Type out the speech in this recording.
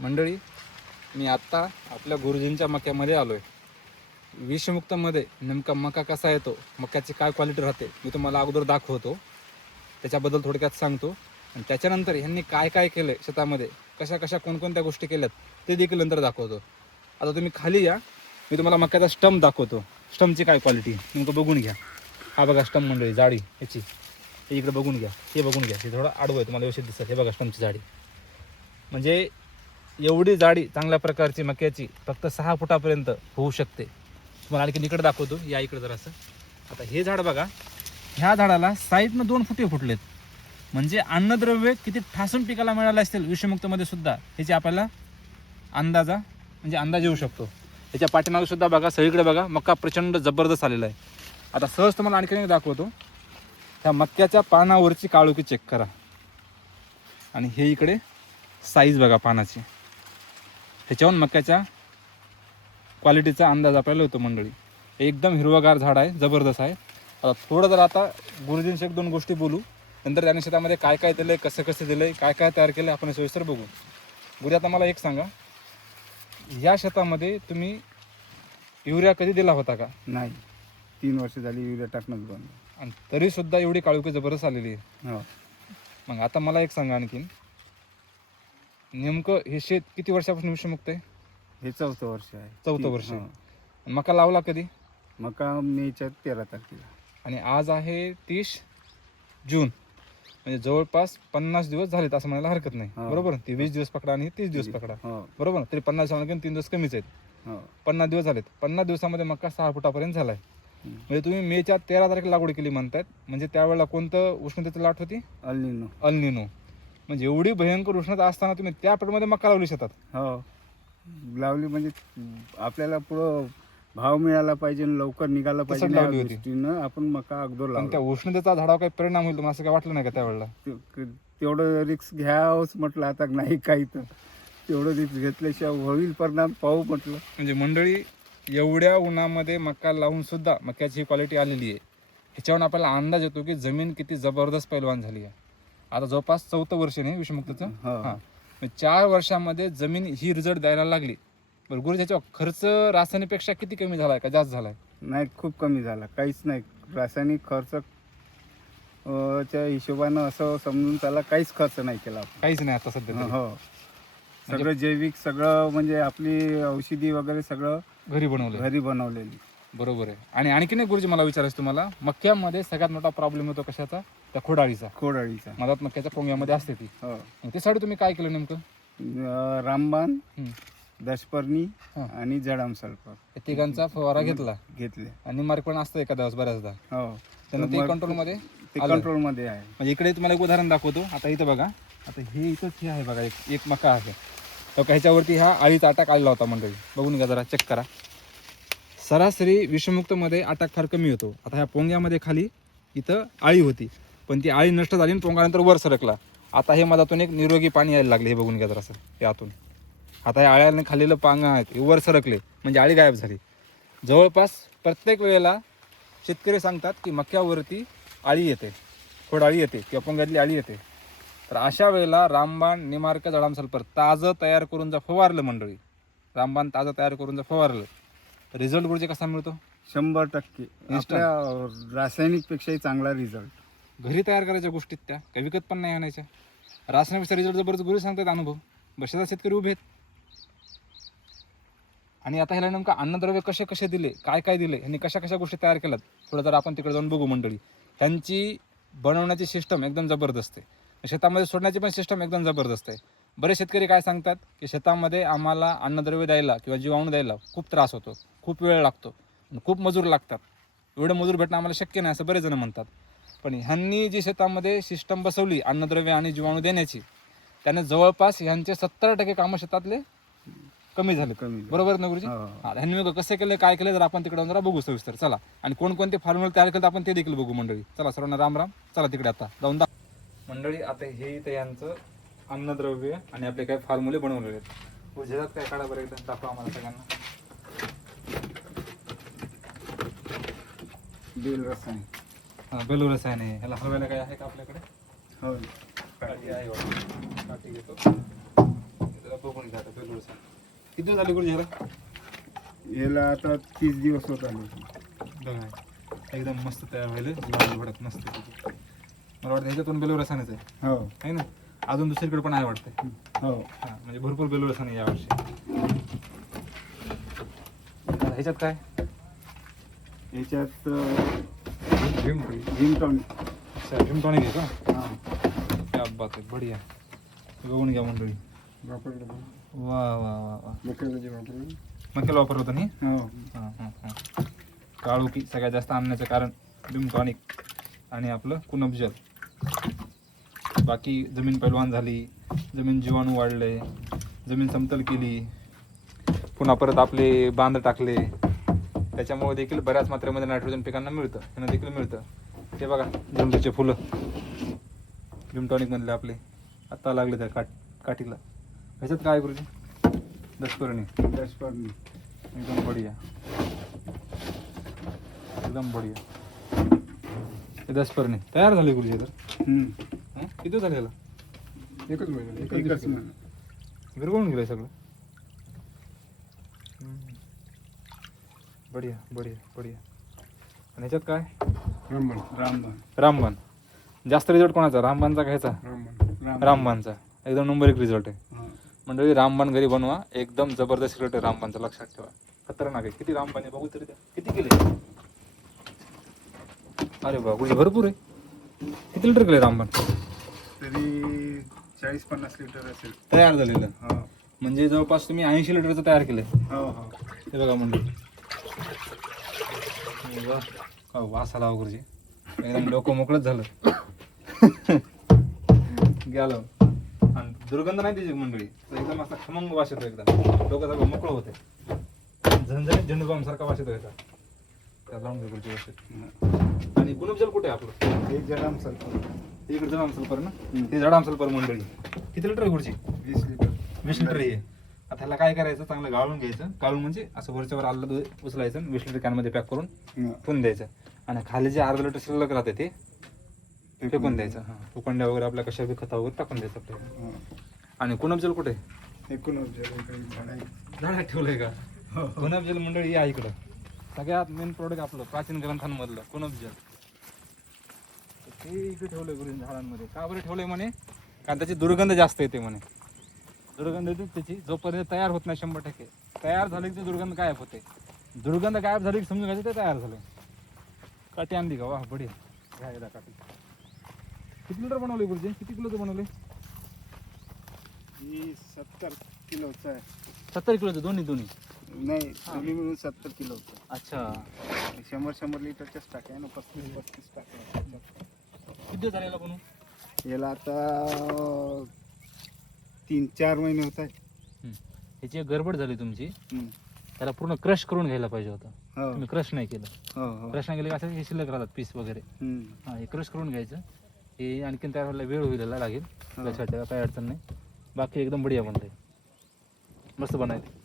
मंडळी, मी आत्ता आपल्या गुरुजींच्या मक्यामध्ये आलो आहे. विषमुक्तमध्ये नेमका मका कसा येतो, मक्याची काय क्वालिटी राहते, मी तुम्हाला अगोदर दाखवतो. त्याच्याबद्दल थोडक्यात सांगतो आणि त्याच्यानंतर ह्यांनी काय काय केलं आहे शेतामध्ये, कशा कशा कोणकोणत्या गोष्टी केल्यात ते देखील नंतर दाखवतो. आता तुम्ही खाली या, मी तुम्हाला मक्याचा स्टंप दाखवतो. स्टंपची काय क्वालिटी नेमकं बघून घ्या. हा बघा स्टंप मंडळी, जाडी ह्याची. हे इकडे बघून घ्या, हे बघून घ्या. हे थोडं आडवं आहे, तुम्हाला व्यवस्थित दिसत. हे बघा स्टंपची जाडी, म्हणजे एवढी जाडी चांगल्या प्रकारची मक्याची फक्त 6 फुटापर्यंत होऊ शकते. तुम्हाला आणखी इकडे दाखवतो, या इकडे जरासं. आता हे झाड बघा, ह्या झाडाला साईडनं 2 फुटे फुटलेत. म्हणजे अन्नद्रव्य किती ठासून पिकाला मिळालं असतील विषमुक्तमध्ये सुद्धा, ह्याची आपल्याला अंदाज येऊ शकतो. त्याच्या पाठीमागे सुद्धा बघा, सगळीकडे बघा, मका प्रचंड जबरदस्त आलेला आहे. आता सहज तुम्हाला आणखी एक दाखवतो. ह्या मक्याच्या पानावरची काळोखी चेक करा आणि हे इकडे साईज बघा पानाची. ह्याच्यावरून मक्याच्या क्वालिटीचा अंदाज आपल्याला होतो मंडळी. एकदम हिरवगार झाड आहे, जबरदस्त आहे. आता थोडं जर आता गुरुजींशी 1-2 गोष्टी बोलू, नंतर त्याने शेतामध्ये काय काय दिलं आहे, कसं कसं दिलं आहे, काय काय तयार केलं आहे, आपण सविस्तर बघू. गुरुजी, आता मला एक सांगा, या शेतामध्ये तुम्ही युरिया कधी दिला होता का? नाही, 3 वर्ष झाली युरिया टाकणंच बंद. आणि तरीसुद्धा एवढी काळोखी जबरदस्त आलेली आहे. हो. मग आता मला एक सांगा आणखीन, नेमकं हे शेत किती वर्षापासून विषमुक्त आहे? हे 4थं वर्ष आहे. 4थं वर्ष. हो. मका लावला कधी? मका मेच्या 13 तारखेला. आणि आज आहे 30 जून, म्हणजे जवळपास 50 दिवस झालेत असं म्हणायला हरकत नाही. हो. बरोबर. ती 20 दिवस पकडा आणि 30 दिवस पकडा. हो. बरोबर. तरी 50 दिवसांना 3 दिवस कमीच आहेत. हो. 50 दिवस झालेत. 50 दिवसामध्ये मका 6 फुटापर्यंत झालाय. म्हणजे तुम्ही मेच्या 13 तारखेला लागवड केली म्हणतात. म्हणजे त्यावेळेला कोणतं उष्णतेची लाट होती? अल निनो. अल निनो. म्हणजे एवढी भयंकर उष्णता असताना तुम्ही त्या पिरियडमध्ये मका लावली शेतात? हो, लावली. म्हणजे आपल्याला पुढं भाव मिळाला पाहिजे, लवकर निघाला पाहिजे, तसंच लावली होती. दृष्टीनं आपण मका अगोदर पण लावला. त्या उष्णतेचा झाडावर काही परिणाम होईल तुम्हाला असं काय वाटलं नाही का त्यावेळेला? तेवढं रिक्स घ्यावंच म्हटलं. आता नाही काही तर तेवढं रिक्स घेतल्याशिवाय होईल परिणाम पाहू म्हटलं. म्हणजे मंडळी, एवढ्या उन्हामध्ये मका लावून सुद्धा मक्याची क्वालिटी आलेली आहे. ह्याच्यावरून आपल्याला अंदाज येतो की जमीन किती जबरदस्त पैलवान झाली आहे. आता जवळपास 4थं वर्ष नाही विषमुक्तचं. हां, 4 वर्षामध्ये जमीन ही रिझल्ट द्यायला लागली. बरं गुरु, त्याच्यावर खर्च रासायनिकपेक्षा किती कमी झालाय का जास्त झालाय? नाही, खूप कमी झाला. काहीच नाही. रासायनिक खर्च च्या हिशोबानं असं समजून त्याला काहीच खर्च नाही केला आपण. काहीच नाही आता सध्या तरी. हो, सगळं जैविक, सगळं म्हणजे आपली औषधी वगैरे सगळं घरी बनवलं. घरी बनवलेली. बरोबर आहे. आणि आणखीन एक गुरुजी मला विचारायचं तुम्हाला, मक्यामध्ये सगळ्यात मोठा प्रॉब्लेम होतो कशाचा? त्या खोडाळीचा. खोडाळीचा. मधात मक्याच्या पोंग्यामध्ये असते ती. हो. त्यासाठी तुम्ही काय केलं नेमकं? रामबाण, हं. दशपर्णी हां. आणि जडाम सल्फर या तिघांचा फवारा घेतला घेतले. आणि मार्क पण असतं एखाद्या वेळेस बऱ्याचदा. हो, त्यांना ते कंट्रोलमध्ये ते आलं. कंट्रोलमध्ये आहे. म्हणजे इकडे तुम्हाला एक उदाहरण दाखवतो. आता इथं बघा, आता हे इथंच हे आहे बघा, एक मका आहे. तर ह्याच्यावरती हा आळीचा अटॅक आलेला होता मंडळी. बघून घ्या जरा, चेक करा. सरासरी विषमुक्तमध्ये अटॅक फार कमी होतो. आता ह्या पोंग्यामध्ये खाली इथं आळी होती, पण ती आळी नष्ट झाली आणि पोंगानंतर वर सरकला. आता हे मधातून एक निरोगी पाणी यायला लागले. हे बघून घ्या जरासं, हे आतून. आता या आळ्याने खाल्लेलं पांग आहेत, हे वर सरकले, म्हणजे आळी गायब झाली. जवळपास प्रत्येक वेळेला शेतकरी सांगतात की मक्यावरती आळी येते, खोडाळी येते किंवा पोंग्यातली आळी येते. तर अशा वेळेला रामबाण, निमार्क, जडाम सल्फर ताजं तयार करून जर फवारलं मंडळी, रामबाण ताजं तयार करून जर फवारलं, रिझल्ट गुरुजी कसा मिळतो? 100%. आपल्या रासायनिक पेक्षाही चांगला रिझल्ट. घरी तयार करायच्या गोष्टीत त्या काही विकत पण नाही आणायच्या. रासायनिकचा रिझल्ट जबरदस्त गुरु सांगतात अनुभव. बशाचा शेतकरी उभे आहेत. आणि आता ह्याला नेमका अन्नद्रव्य कसे कसे दिले, काय काय दिले, ह्यांनी कशा कशा गोष्टी तयार केल्यात, थोडं जर आपण तिकडे जाऊन बघू मंडळी. त्यांची बनवण्याची सिस्टम एकदम जबरदस्त आहे. शेतामध्ये सोडण्याची पण सिस्टम एकदम जबरदस्त आहे. बरेच शेतकरी काय सांगतात की शेतामध्ये आम्हाला अन्नद्रव्य द्यायला किंवा जीवाणू द्यायला खूप त्रास होतो, खूप वेळ लागतो, खूप मजूर लागतात, एवढे मजूर भेटणं आम्हाला शक्य नाही असं बरेच जण म्हणतात. पण ह्यांनी जी शेतामध्ये सिस्टम बसवली अन्नद्रव्य आणि जीवाणू देण्याची, त्याने जवळपास ह्यांचे 70% कामं शेतातले कमी झाले. बरोबर ना गुरुजी? ह्यांनी कसं केलं, काय केलं, जर आपण तिकडे जरा बघू सविस्तर. चला. आणि कोणकोणते फॉर्म्युला तयार केलं आपण ते देखील बघू मंडळी. चला सर्वांना राम राम. चला तिकडे आता जाऊन मंडळी. आता हे इथं यांचं अन्नद्रव्य आणि आपले काही फॉर्म्युले बनवलेले आहेत. उजेडात काय काढा बरं, एकदा दाखवा आम्हाला सगळ्यांना. बेल रसायन. हां, बेलू रसायन आहे. ह्याला हव्याला काय आहे का आपल्याकडे? हो, काठी आहे, काठी घेतो. बघून घ्या. किती दिवस झाले गुरुजी ह्याला? याला आता 30 दिवस होत आले. बघा एकदम मस्त तयार व्हायला लाल भडक मस्त. मला वाटतं ह्याच्यातून बेलूर रसायनच आहे हो है ना? अजून दुसरीकडे पण आहे वाटतं. हो. हां म्हणजे भरपूर बेलूर रसायन आहे यावर्षी. आता ह्याच्यात काय? याच्यात भीम जिम टॉनिक. अच्छा भीम टॉनिक आहे का? हां क्या बात आहे, बढिया. बघून घ्या मंडळी. वापरलं. वा वा वा वा. वापरलं. मक्याला वापरत होता नाही? हो. हां हां हां. काळुकी सगळ्यात जास्त आणण्याचं कारण भीम टॉनिक आणि आपलं कुनबजल. बाकी जमीन पैलवान झाली, जमीन जीवाणू वाढले, जमीन समतल केली, पुन्हा परत आपले बांध टाकले, त्याच्यामुळे देखील बऱ्याच मात्रेमध्ये नायट्रोजन पिकांना मिळतं, त्यांना देखील मिळतं. ते बघा झेंडूचे फुलं भीम टॉनिक मधले आपले आत्ता लागले त्या काठीला. ह्याच्यात काय गुरुजी? दशपर्णी. दशपर्णी. एकदम बढिया, एकदम बढिया. हे दशपर्णी तयार झाले गुरुजी तर. किती झाले याला? एकच महिना. विरघळून गेलंय सगळं. बढिया बढिया बढिया. आणि ह्याच्यात काय? रामबाण. रामबाण. जास्त रिझल्ट कोणाचा? रामबाणचा घ्यायचा? रामबाणचा एकदम नंबर 1 रिझल्ट आहे मंडळी. रामबाण घरी बनवा, एकदम जबरदस्त रिझल्ट आहे रामबाणचा, लक्षात ठेवा. खतरनाक आहे. किती रामबाण आहे बघू तरी द्या. किती केले? अरे बाबा भरपूर आहे. किती लिटर केले रामबाण? तरी 40-50 लिटर असेल तयार झालेलं. हो म्हणजे जवळपास तुम्ही 80 लिटरचं तयार केलंय. हो हो. हे बघा मंडळी. वास आला गुरुजी, एकदम डोकं मोकळंच झालं. गेलो. आणि दुर्गंध नाही त्याची मंडळी, एकदम असा खमंग वास येतो, एकदम डोकं सगळं मोकळं होते. झणझणीत झेंडूबाम सारखा वास येतो याचा. त्याला लावून घे गुरुजी व्यवस्थित. आणि कुनबजल कुठे आहे आपलं? हे जडाम सल्फर. इकडे जडाम सल्फर ना, ते जडाम सल्फर मंडळी. किती लिटर आहे गुरुजी? 20 लिटर. 20 लिटर आहे. आता ह्याला काय करायचं? चांगलं गाळून घ्यायचं. गाळून म्हणजे असं वरच्यावर आलं उचलायचं, 20 लिटर कॅनमध्ये पॅक करून ठेवून द्यायचं. आणि खाली जे अर्धा लिटर शिल्लक राहते ते फेकून द्यायचं. उकंड्या वगैरे आपल्या कशा बी खता वगैरे टाकून द्यायचं आपल्याला. आणि कुनबजल कुठे? झाडात ठेवलंय का? कुनबजल मंडळी या इकडं. सगळ्यात मेन प्रोडक्ट आपलं प्राचीन ग्रंथांमधलं कुनबजल. ते इकडे ठेवलंय गुरुजी झाडांमध्ये. का बरं ठेवलंय म्हणे? कारण त्याची दुर्गंध जास्त येते म्हणे. दुर्गंध येते त्याची जोपर्यंत तयार होत नाही 100%. तयार झाले की दुर्गंध गायब होते. दुर्गंध गायब झाली की समजून घ्यायचं ते तयार झालं. काठी आणली का? वा बढिया. घ्या एकदा काठी. किती लिटर बनवले गुरुजी? किती किलोचं बनवले? 70 किलोचं आहे. 70 किलोचं दोन्ही नाही, दोन्ही मिळून 70 किलोचं. अच्छा. 100 लिटरच्याच टाक्या आहे ना, 35 टाक्या. किती दिवस झाले याला बनवून? याला आता 3-4 महिने होत आहेत. ह्याची एक गडबड झाली तुमची. त्याला पूर्ण क्रश करून घ्यायला पाहिजे होतं. हो तुम्ही क्रश नाही केलं. हो क्रश नाही केलं का असं हे शिल्लक राहतात पीस वगैरे. हां, हे क्रश करून घ्यायचं. हे आणखीन तयार व्हायला वेळ होईल लागेल. लक्षात ठेवा, काही अडचण नाही. बाकी एकदम बढिया बनतंय, मस्त बनायचं.